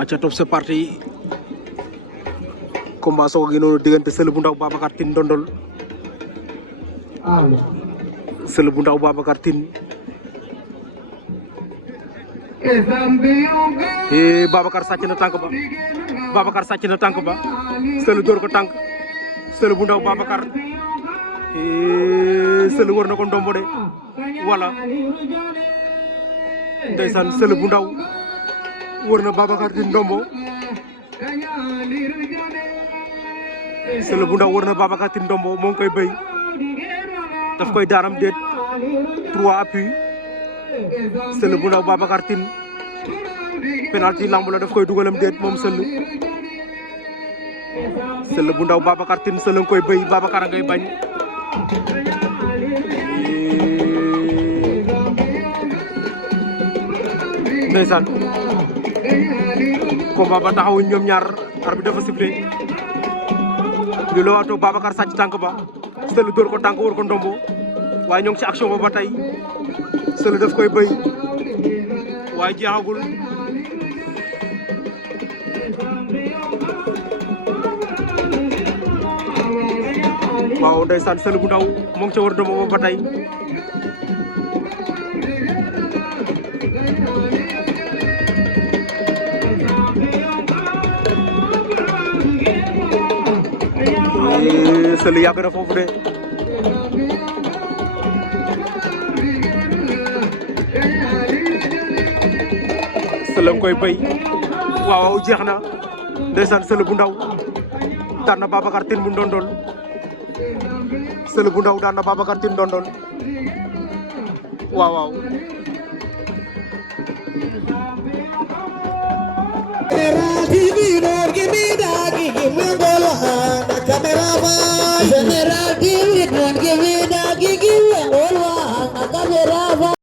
aca top c'est parti combat soog gi noonu diggante Seul bu ndaw Babacar Tine Ndondol Seul bu ndaw Babacar Tine Babacar sàcc na tànk ba Babacar sàcc na tànk ba Seul door ko tànk Seul bu ndaw Babacar Seul war na ko ndombo de wala ndeysaan Seul bu ndaw war na Babacar Tine ndombo Seul bu ndaw war na Babacar Tine ndombo moo ngi koy béy daf koy daaram déet 3 appui Seul bu ndaw Babacar Tine penalty lamb la daf koy dugalam déet moom Seul bu ndaw Babacar Tine Seul nga koy béy Babacar a ngay bañ ndeysaan combat ba taxawu ñoom ñaar arbitre dafa sifflé ñu la waatoo Babacar sàcc tànk ba Seul dóor ko tànk war ko ndombo waaye ñoo ngi ci action ba tey Seul daf koy béy waaye jeexagul waaw ndeysaan Seul bu ndaw moo ngi ca war ndombo ba tey Seul yàgg na foofu de Seul nga koy béy waaw jeex na ndeysaan Seul bu ndaw daan na Babacar Tine bu Ndondol Seul bu ndaw daan na Babacar Tine Ndondol waaw General TV